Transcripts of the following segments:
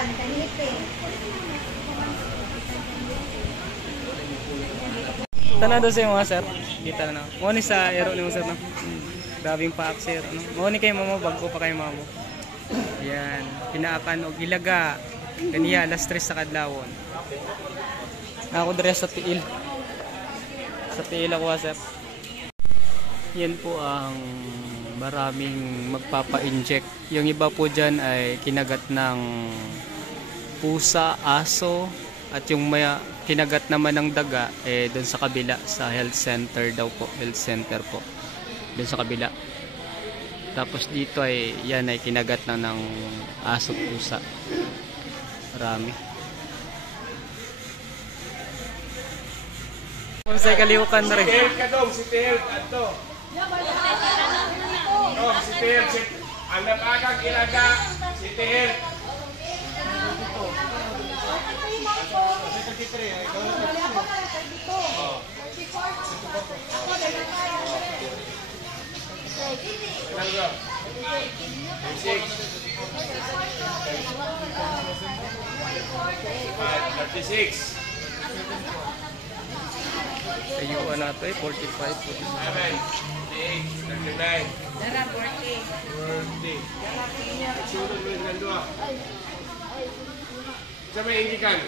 Yan, kanipin. Tanado sa mga sir. Kita na. Ngoni sa ero ni mo sir no. Grabing paak sir ano. Ngoni kay mamo bago pa kay mamo. Yan, pinaakan og ilaga. Kaniya alas 3 sa kadlawon. Ako dire sa tiil. Sa tiil ako sir. Yan po ang maraming magpapa-inject. Yung iba po dyan ay kinagat ng pusa, aso, at yung may kinagat naman ng daga doon sa kabila sa health center daw po, health center po doon sa kabila. Tapos dito ay yan ay kinagat na ng aso, pusa, marami. Kung sa kaliukan na rin si Tehel ato si Tehel ang napagang ilaga si Tehel. ayuan na ito 45, 46. 39. Dara, 40. 40. Nagsulog mo yung gandua. Sa may indikan?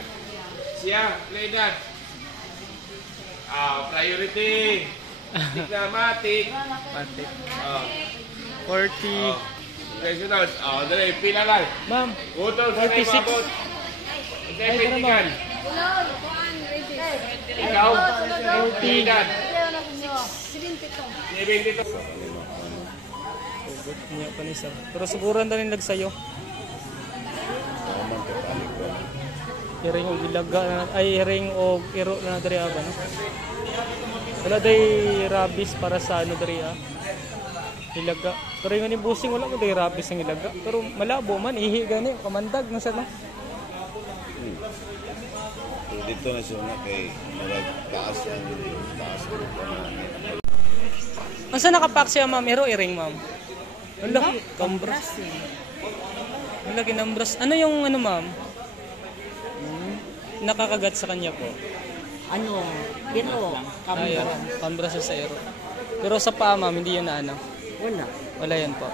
Siya, play that. Priority. Tik na matik. Pati. 40. President, dali, pila lang. Ma'am, Utol sa may 36. babot. Sa may indikan. Ikaw, Trinidad. 72. Hugot niya pa ni sir. Pero siguro na rin nagsayo. Iring o ilaga na, ay iring o iro na dari ba no? Wala day rabies para sa ano dari ilaga. Pero yung busing wala mo day rabies ang ilaga. Pero malabo man ihi gani kamandag na sir no. Dito na siya na kay taas ang taas ko Asa nakapak siya ma'am? Iro iring ma'am. Wala, kambras. Wala kinambras. Ano yung ano ma'am? Nakakagat sa kanya po. Ano? Iro. Ay, kambras sa iro. Pero sa paa ma'am, hindi yan na ano. Wala. Wala yan po.